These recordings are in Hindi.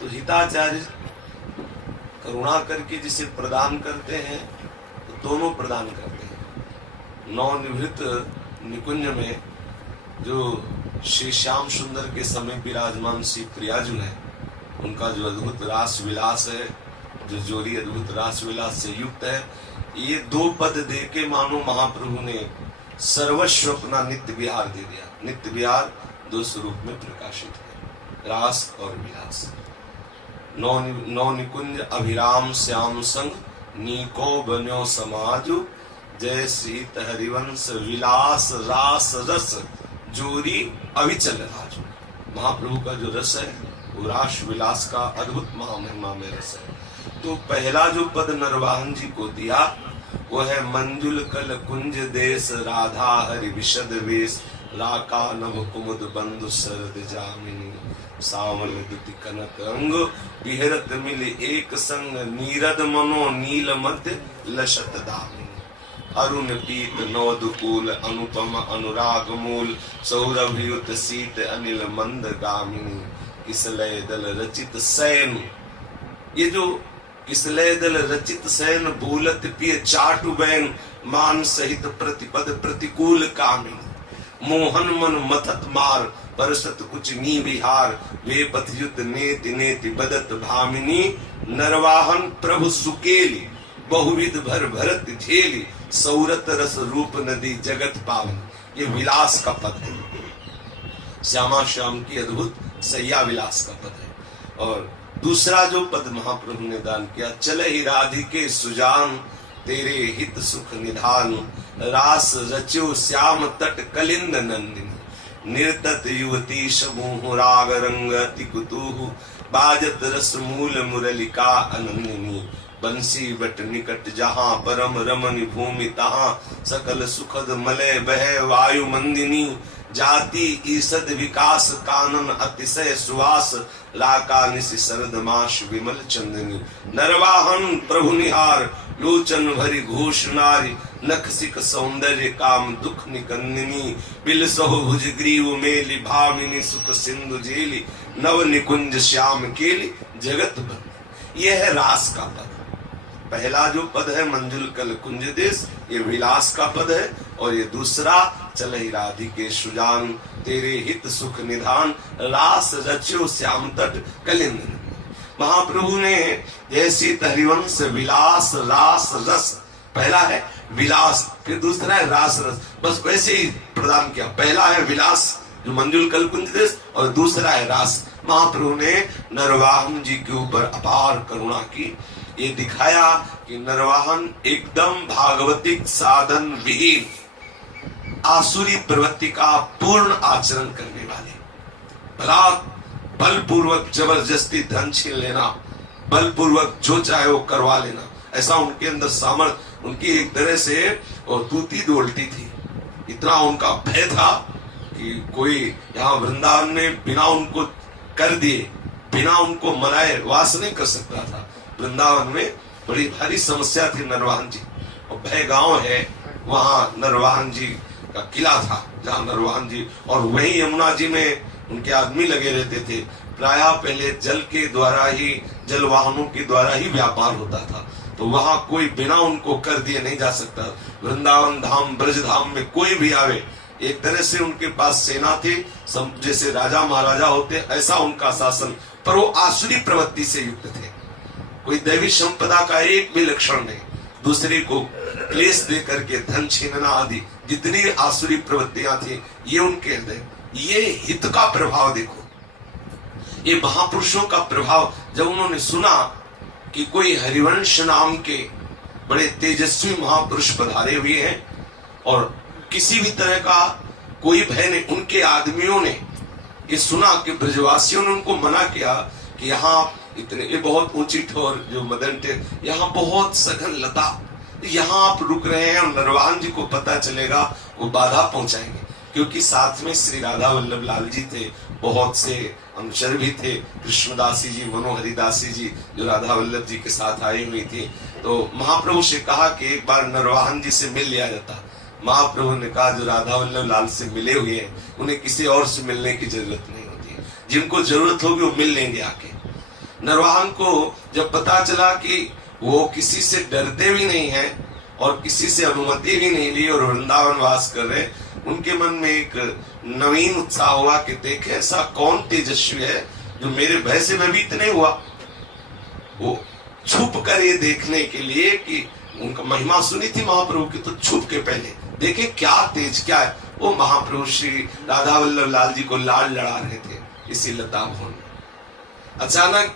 तो हिताचार्य करुणा करके जिसे प्रदान करते हैं तो दोनों प्रदान करते हैं। नवनिवृत्त निकुंज में जो श्री श्याम सुंदर के समय विराजमान श्री प्रियाजू है, उनका जो अद्भुत रास विलास है, जो जोड़ी अद्भुत रास विलास से युक्त है, ये दो पद दे के मानो महाप्रभु ने सर्वस्व अपना नित्य विहार दे दिया। नित्य विहार दो स्वरूप में प्रकाशित है, रास और विलास। नौ निकुंज अभिराम श्याम संग, नीको बन्यो समाजु, जय सीत हरिवंश विलास रास रस, जोरी अविचल राजू। महाप्रभु का जो रस है वो रास विलास का अद्भुत महामहिमा में रस है। तो पहला जो पद नरवाहन जी को दिया वो है मंजुल कल कुंज देश, राधा हरि विशद वेश, राका नभ कुमुद बंधु शरद जामिनी, सावल दुति कनक अंग, विहरत मिल एक संग, नीरद मनो नील मध्य लशत दामिनी, अरुण पीत नवदुकूल, अनुपम अनुराग मूल, सौरभयुत सीत अनिल मंद गामिनी, किसलय दल रचित सैन। ये जो किसलय दल रचित सैन, भूलत पिय चाटु बैन, मान सहित प्रतिपद प्रतिकूल कामिनी, मोहन मन मथत मार, परसत कुछ नी विहार, वे पथयुत नेति नेति बदत भामिनी, नरवाहन प्रभु सुकेली, बहुविध भर भरत झेली, सौरत रस रूप नदी जगत पावन। ये विलास का पद है, श्यामा श्याम की अद्भुत सैया विलास का पद है। और दूसरा जो पद महाप्रभु ने दान किया, चले ही राधिके सुजान, तेरे हित सुख निधान, रास रच्यो श्याम तट कलिंद नंदिनी, निर्तत युवती समूह राग रंग अति कुतूह, बाजत रस मूल मुरलिका अनंदिनी, बंसी बट निकट जहां परम रमन भूमि तहां, सकल सुखद मलय बह वायु मंदिनी, जाति ईसद विकास कानन अतिशय सुवास, लाका निशि शरद मास विमल चंदनी, नरवाहन प्रभु निहार, लोचन भरी घोष नारी, नख सिक सौंदर्य काम दुख निकंदिनी, बिलसहो भुज ग्रीव मेली, भामिनी सुख सिंधु जेली, नव निकुंज श्याम केली जगत बंद। यह है रास का पद। पहला जो पद है मंजुल कल कुंज देश, ये विलास का पद है। और ये दूसरा चलहि राधिके सुजान, तेरे हित सुख निधान, रास रच्यो श्याम तट कलिंद। महाप्रभु ने जैसी हरिवंश विलास रास रस, पहला है विलास, फिर दूसरा है रास रस, बस वैसे ही प्रदान किया। पहला है विलास जो मंजुल कल कुंज देश, और दूसरा है रास। महाप्रभु ने नरवाहन जी के ऊपर अपार करुणा की। ये दिखाया कि नरवाहन एकदम भागवतिक साधन विहीन आसुरी प्रवृत्ति का पूर्ण आचरण करने वाले, बलपूर्वक जबरदस्ती धन छीन लेना, बलपूर्वक जो चाहे वो करवा लेना, ऐसा उनके अंदर सामर्थ, उनकी एक तरह से तूती डोलती थी। इतना उनका भय था कि कोई यहाँ वृंदावन में बिना उनको कर दिए, बिना उनको मनाए वास नहीं कर सकता था। वृंदावन में बड़ी भारी समस्या थी नरवाहन जी। और भय गांव है, वहाँ नरवाहन जी का किला था, जहाँ नरवाहन जी, और वही यमुना जी में उनके आदमी लगे रहते थे। प्रायः पहले जल के द्वारा ही, जल वाहनों के द्वारा ही व्यापार होता था, तो वहाँ कोई बिना उनको कर दिए नहीं जा सकता। वृंदावन धाम ब्रज धाम में कोई भी आवे, एक तरह से उनके पास सेना थी, जैसे राजा महाराजा होते, ऐसा उनका शासन, पर वो आसुरी प्रवृत्ति से युक्त थे। कोई दैवी संपदा का एक भी लक्षण नहीं, दूसरे को क्लेश दे करके धन छीनना आदि जितनी आसुरी प्रवृत्तियां थी, ये उनके हृदय। ये हित का प्रभाव देखो, ये महापुरुषों का प्रभाव। जब उन्होंने सुना कि कोई हरिवंश नाम के बड़े तेजस्वी महापुरुष पधारे हुए हैं और किसी भी तरह का कोई भय नहीं, उनके आदमियों ने ये सुना कि ब्रजवासियों ने उनको मना किया कि यहाँ इतने, ये बहुत ऊंची ठोर जो मदन थे, यहाँ बहुत सघन लता, यहाँ आप रुक रहे हैं और नरवाहन जी को पता चलेगा वो बाधा पहुंचाएंगे। क्योंकि साथ में श्री राधा वल्लभ लाल जी थे, बहुत से अनुचर भी थे, कृष्णदासी जी, मनोहरिदासी जी जो राधा वल्लभ जी के साथ आई हुई थी। तो महाप्रभु से कहा कि एक बार नरवाहन जी से मिल लिया जाता। महाप्रभु ने कहा जो राधा वल्लभ लाल से मिले हुए हैं उन्हें किसी और से मिलने की जरूरत नहीं होती, जिनको जरूरत होगी वो मिल लेंगे आके। नरवाहन को जब पता चला कि वो किसी से डरते भी नहीं है और किसी से अनुमति भी नहीं ली और वृंदावन वास कर रहे, उनके मन में एक नवीन उत्साह हुआ कि देखे ऐसा कौन तेजस्वी है जो मेरे भय से भयभीत नहीं हुआ। वो छुप कर ये देखने के लिए कि उनका महिमा सुनी थी महाप्रभु की, तो छुप के पहले देखे क्या तेज क्या है। वो महाप्रभु श्री राधा वल्लभ लाल जी को लाड लड़ा रहे थे इसी लता भवन में। अचानक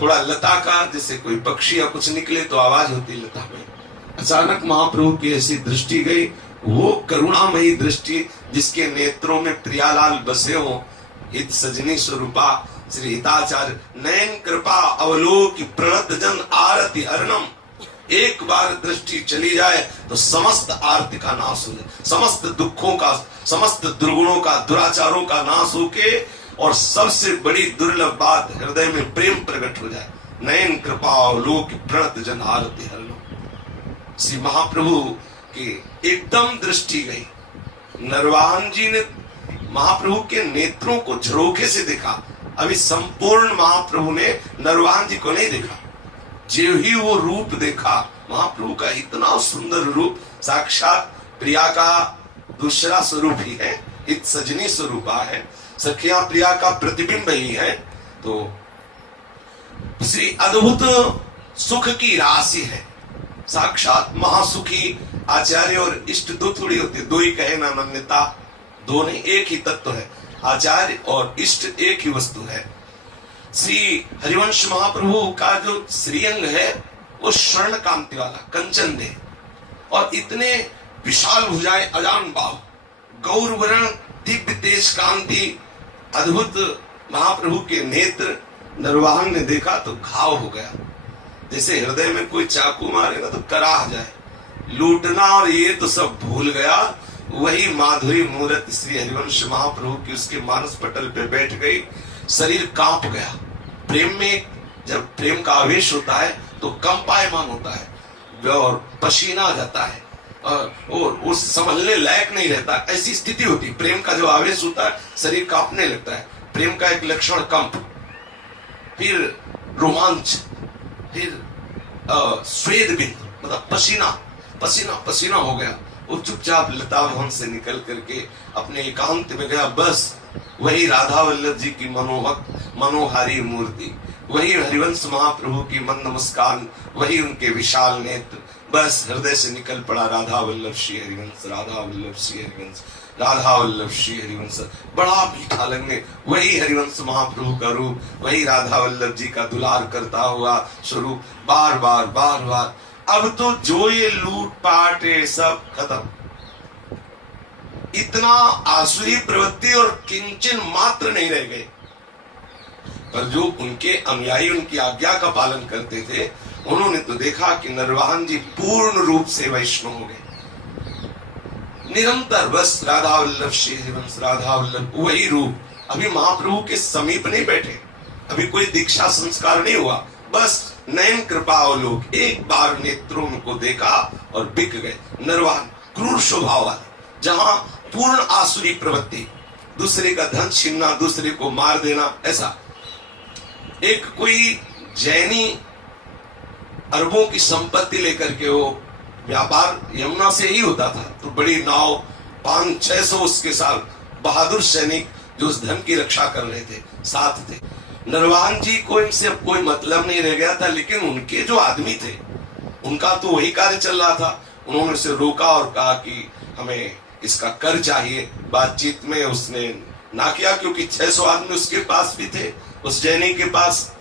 थोड़ा लता का जैसे कोई पक्षी या कुछ निकले तो आवाज होती लता में, अचानक महाप्रभु की ऐसी दृष्टि गई, वो करुणामयी दृष्टि जिसके नेत्रों में प्रियालाल बसे हो। हित सजनी स्वरूपा श्री हिताचार्य नयन कृपा अवलोक प्रणत जन आरति हरणम। एक बार दृष्टि चली जाए तो समस्त आरती का नाश हो जाए, समस्त दुखों का, समस्त दुर्गुणों का, दुराचारों का नाश होके, और सबसे बड़ी दुर्लभ बात हृदय में प्रेम प्रकट हो जाए। नयन कृपा अवलोक प्रणत जन आरति हरणम। श्री महाप्रभु की एकदम दृष्टि गई। नरवाहन जी ने महाप्रभु के नेत्रों को झरोखे से देखा। अभी संपूर्ण महाप्रभु ने नरवाहन जी को नहीं देखा। जो ही वो रूप देखा महाप्रभु का, इतना सुंदर रूप, साक्षात प्रिया का दूसरा स्वरूप ही है, इत सजनी स्वरूपा है, सखिया प्रिया का प्रतिबिंब ही है। तो श्री अद्भुत सुख की राशि है, साक्षात महासुखी आचार्य और इष्ट दो थोड़ी होती है, दो ही कहे ना अन्यता, दो नहीं, एक ही तत्व है। आचार्य और इष्ट एक ही वस्तु है। श्री हरिवंश महाप्रभु का जो श्रीअंग है वो स्वर्ण कांति वाला कंचन दे, और इतने विशाल भुजाएं, अजान बाहु, गौरवर्ण, दिव्य तेज कांति, अद्भुत महाप्रभु के नेत्र। नरवाहन ने देखा तो घाव हो गया, जैसे हृदय में कोई चाकू मारे ना तो कराह जाए। लूटना और ये तो सब भूल गया। वही माधुरी मूर्त श्री हरिवंश महाप्रभु की उसके मानस पटल पे बैठ गई। शरीर कांप गया। प्रेम में जब प्रेम का आवेश होता है तो कंपायमान होता है और पसीना आ जाता है और उस संभलने लायक नहीं रहता, ऐसी स्थिति होती है। प्रेम का जो आवेश होता है शरीर कांपने लगता है। प्रेम का एक लक्षण कंप, फिर रोमांच, फिर स्वेद बिंदु, मतलब पसीना पसीना पसीना हो गया। वो चुपचाप लता भवन से निकल करके अपने एकांत में गया। बस वही राधा वल्लभ जी की मनोहक मनोहारी मूर्ति, वही हरिवंश महाप्रभु की मन नमस्कार, वही उनके विशाल नेत्र, बस हृदय से निकल पड़ा राधा वल्लभ श्री हरिवंश, राधा वल्लभ श्री हरिवंश, राधा वल्लभ श्री हरिवंश। बड़ा मीठा लगने वही हरिवंश महाप्रभु का रूप, वही राधा वल्लभ जी का दुलार करता हुआ स्वरूप, बार बार बार बार। अब तो जो ये लूट पाट ये सब खत्म, इतना आसुरी प्रवृत्ति और किंचन मात्र नहीं रह गए। पर जो उनके अनुयायी उनकी आज्ञा का पालन करते थे, उन्होंने तो देखा कि नरवाहन जी पूर्ण रूप से वैष्णव हो गए। निरंतर बस राधा वल्लभ श्री हरिवंश, राधा वल्लभ, वही रूप। अभी महाप्रभु के समीप नहीं बैठे, अभी कोई दीक्षा संस्कार नहीं हुआ, बस नयन कृपा अवलोक, एक बार नेत्रों को देखा और बिक गए। नरवाहन क्रूर स्वभाव वाले, जहां पूर्ण आसुरी प्रवृत्ति, दूसरे का धन छीनना, दूसरे को मार देना, ऐसा। एक कोई जैनी अरबों की संपत्ति लेकर के वो व्यापार यमुना से ही होता था, तो बड़ी नाव 500-600 उसके साथ बहादुर सैनिक जो उस धन की रक्षा कर रहे थे साथ थे। नरवाहन जी को इनसे अब कोई मतलब नहीं रह गया था, लेकिन उनके जो आदमी थे उनका तो वही कार्य चल रहा था। उन्होंने उसे रोका और कहा कि हमें इसका कर चाहिए। बातचीत में उसने ना किया, क्योंकि 600 आदमी उसके पास भी थे, उस जैनी के पास।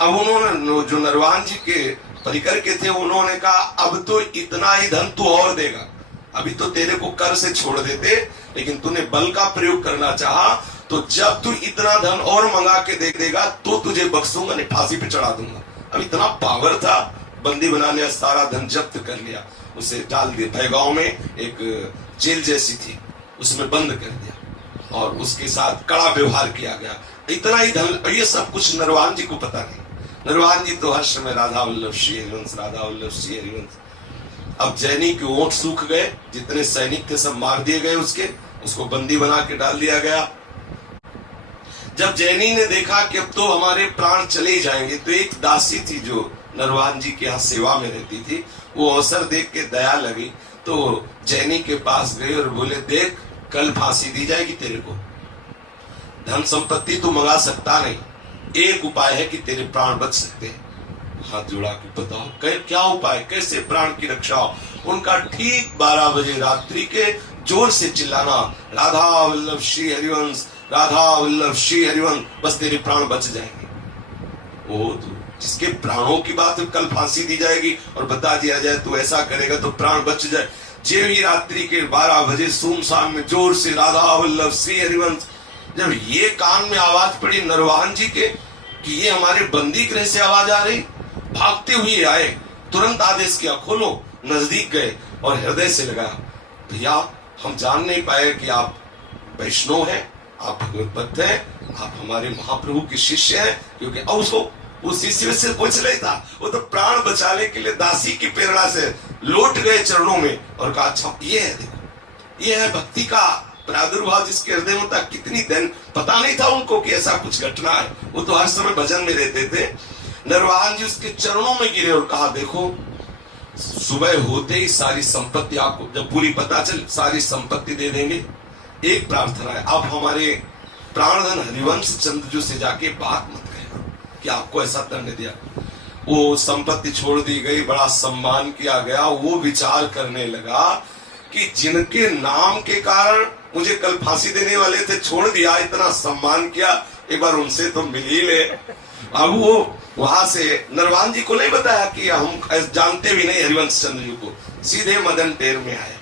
अब उन्होंने जो नरवाहन जी के परिकर के थे, उन्होंने कहा अब तो इतना ही धन तू और देगा, अभी तो तेरे को कर से छोड़ देते, लेकिन तूने बल का प्रयोग करना चाहा, तो जब तू इतना धन और मंगा के दे देगा तो तुझे बख्शूंगा, नहीं फांसी पे चढ़ा दूंगा। अब इतना पावर था, बंदी बना लिया, सारा धन जब्त कर लिया, उसे डाल दिया भयगांव में, एक जेल जैसी थी, उसमें बंद कर दिया और उसके साथ कड़ा व्यवहार किया गया। इतना ही धन, ये सब कुछ नरवाहन जी को पता नहीं। नरवाहन जी तो हर्ष में राधा वल्लभ श्री हरिवंश, राधा वल्लभ श्री हरिवंश। अब जैनी के ओंठ सूख गए, जितने सैनिक थे सब मार दिए गए, उसको बंदी बना के डाल दिया गया। जब जैनी ने देखा कि अब तो हमारे प्राण चले ही जाएंगे, तो एक दासी थी जो नरवाहन जी के यहाँ सेवा में रहती थी, वो अवसर देख के दया लगी, तो जैनी के पास गए और बोले, देख कल फांसी दी जाएगी तेरे को, धन संपत्ति तू मंगा सकता नहीं, एक उपाय है कि तेरे प्राण बच सकते हैं। हाथ जोड़ा के बताओ क्या उपाय, कैसे प्राण की रक्षा हो? उनका ठीक 12 बजे रात्रि के जोर से चिल्लाना, राधा वल्लभ श्री हरिवंश, राधा वल्लभ श्री हरिवंश, बस तेरे प्राण बच जाएंगे। ओ तो जिसके प्राणों की बात कल फांसी दी जाएगी और बता दिया जाए तो ऐसा करेगा तो प्राण बच जाए। जे भी रात्रि के 12 बजे सुनसान में जोर से राधा वल्लभ श्री हरिवंश, जब ये कान में आवाज पड़ी नरवाहन जी के कि ये हमारे बंदी गृह से आवाज आ रही, भागते हुए आए, तुरंत आदेश किया, खोलो। नजदीक गए और हृदय से लगाया, भैया हम जान नहीं पाए कि आप वैष्णव हैं, आप भगवत भक्त हैं, आप हमारे महाप्रभु के शिष्य हैं, क्योंकि वो शिष्य से पूछ रही था, वो तो प्राण बचाने के लिए दासी की प्रेरणा से लौट गए चरणों में और कहा, अच्छा ये है, देखो ये है भक्ति का प्रादुर्भाव जिसके हृदय में था। कितनी दिन पता नहीं था उनको कि ऐसा कुछ घटना है, वो तो हर समय भजन में रहते थे। नरवाहन जी उसके चरणों में गिरे और कहा, देखो सुबह होते ही सारी संपत्ति आपको जब पूरी पता चल सारी संपत्ति दे देंगे, एक प्रार्थना है, आप हमारे प्राणधन हरिवंश चंद्रजू से जाके बात मत कहना कि आपको ऐसा दंड दिया। वो संपत्ति छोड़ दी गई, बड़ा सम्मान किया गया। वो विचार करने लगा कि जिनके नाम के कारण मुझे कल फांसी देने वाले थे, छोड़ दिया, इतना सम्मान किया, एक बार उनसे तो मिल ही ले। अब वो वहां से नरवाहन जी को नहीं बताया कि हम जानते भी नहीं हरिवंश चंद्र जी को, सीधे मदन टेर में आए।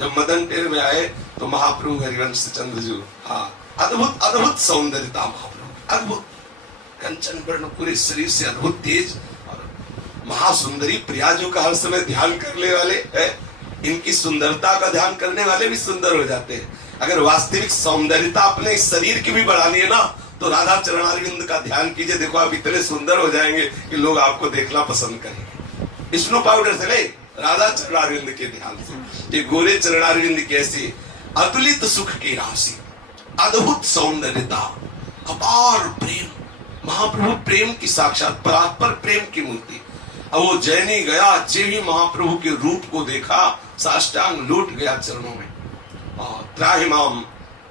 जब मदन टेर में आए तो महाप्रभु हरिवंश चंद्र जी, हाँ, अद्भुत अद्भुत सौंदर्यता महाप्रभु, अद्भुत कंचन वर्ण, पूरे शरीर से अद्भुत तेज, और महासुंदरी प्रिया जो का हर समय ध्यान करने वाले है, इनकी सुंदरता का ध्यान करने वाले भी सुंदर हो जाते हैं। अगर वास्तविक सौंदर्यता अपने शरीर की भी बढ़ानी है ना, तो राधा चरणारविंद का ध्यान कीजिए, देखो आप इतने सुंदर हो जाएंगे कि लोग आपको देखना पसंद करेंगे। स्नो पाउडर से नहीं, राधा चरणारविंद के ध्यान से। ये गोरे चरणारविंद की ऐसी अतुलित सुख की राशि, अद्भुत सौंदर्यता, अपार प्रेम, महाप्रभु प्रेम की साक्षात परात्पर प्रेम की मूर्ति। अब वो जैनी गया, जे ही महाप्रभु के रूप को देखा, साष्टांग लूट गया चरणों में। त्राहिमाम,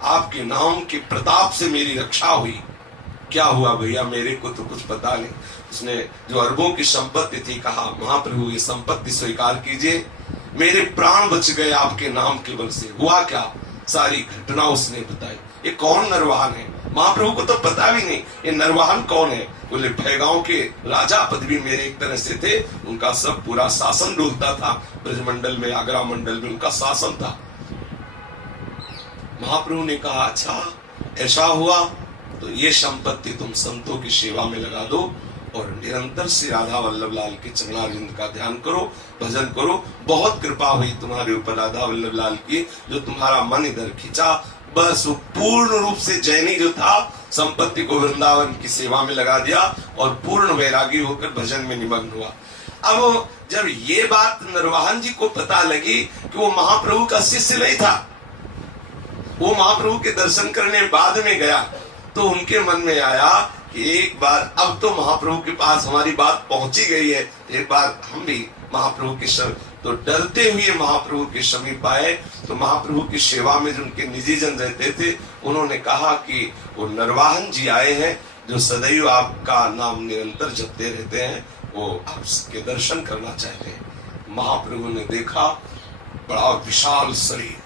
आपके नाम के प्रताप से मेरी रक्षा हुई। क्या हुआ भैया, मेरे को तो कुछ पता नहीं। उसने जो अरबों की संपत्ति थी, कहा महाप्रभु ये संपत्ति स्वीकार कीजिए, मेरे प्राण बच गए आपके नाम के बल से। हुआ क्या, सारी घटना उसने बताई। ये कौन नरवाहन है, महाप्रभु को तो पता भी नहीं ये नरवाहन कौन है। बोले भयगांव के राजा पदवी मेरे एक तरह से थे, उनका सब पूरा शासन डोलता था ब्रजमंडल में, आगरा मंडल में उनका शासन था। महाप्रभु ने कहा, अच्छा ऐसा हुआ तो ये संपत्ति तुम संतों की सेवा में लगा दो और निरंतर से राधा वल्लभ लाल के चरणारविंद का ध्यान करो, भजन करो। बहुत कृपा हुई तुम्हारे ऊपर राधा वल्लभ लाल की, जो तुम्हारा मन इधर खिंचा। बस वो पूर्ण रूप से जैनी जो था, संपत्ति को वृंदावन की सेवा में लगा दिया और पूर्ण वैरागी होकर भजन में निमग्न हुआ। अब जब ये बात नरवाहन जी को पता लगी कि वो महाप्रभु का शिष्य नहीं था, वो महाप्रभु के दर्शन करने बाद में गया, तो उनके मन में आया कि एक बार अब तो महाप्रभु के पास हमारी बात पहुंची गई है, एक बार हम भी महाप्रभु के तो डरते हुए महाप्रभु के समीप आए। तो महाप्रभु की सेवा में जो उनके निजी जन रहते थे, उन्होंने कहा कि वो नरवाहन जी आए हैं जो सदैव आपका नाम निरंतर जपते रहते हैं, वो आपके दर्शन करना चाहते हैं। महाप्रभु ने देखा, बड़ा विशाल शरीर,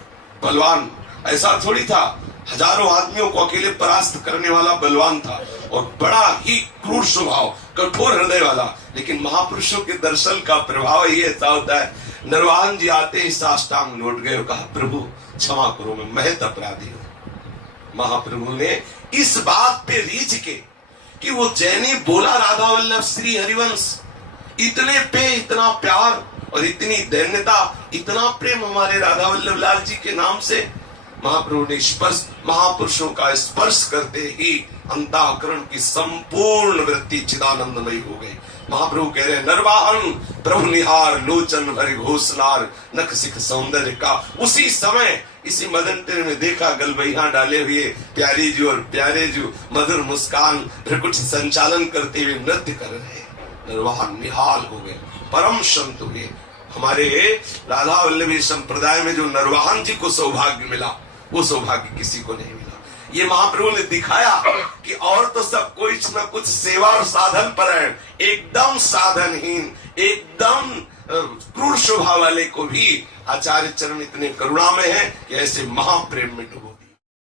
बलवान, ऐसा थोड़ी था हजारों आदमियों को अकेले परास्त करने वाला बलवान था, और बड़ा ही क्रूर स्वभाव, कठोर हृदय वाला। लेकिन महापुरुषों के दर्शन का प्रभाव ही ऐसा होता है। नरवाहन जी आते ही साष्टांग लौट गए और कहा, प्रभु क्षमा करो, मैं महत अपराधी हूं। महाप्रभु ने इस बात पे रीझ के कि वो जैनी बोला राधा वल्लभ श्री हरिवंश, इतने पे इतना प्यार और इतनी दैन्यता, इतना प्रेम हमारे राधा वल्लभ लाल जी के नाम से। महाप्रभु ने स्पर्श, महापुरुषों का स्पर्श करते ही अंतःकरण की संपूर्ण वृत्ति चिदानंदमयी हो गई। महाप्रभु कह रहे हैं नरवाहन प्रभु निहार लोचन भरे घोषलार नख सिख सौंदर्य का। उसी समय इसी मदन तेरे में देखा गलबैया डाले हुए प्यारी जी और प्यारे जी मधुर मुस्कान भ्रिकुट संचालन करते हुए नृत्य कर रहे। नरवाहन निहाल हो गए, परम संत हुए। हमारे राधा वल्लभी संप्रदाय में जो नरवाहन जी को सौभाग्य मिला वो सौभाग्य किसी को नहीं मिला। ये महाप्रभु ने दिखाया कि और तो सब कुछ न कुछ सेवा और साधन पर है, एकदम साधनहीन, एकदम क्रूर स्वभाव वाले को भी आचार्य चरण इतने करुणा में है कि ऐसे महाप्रेम में डूबो।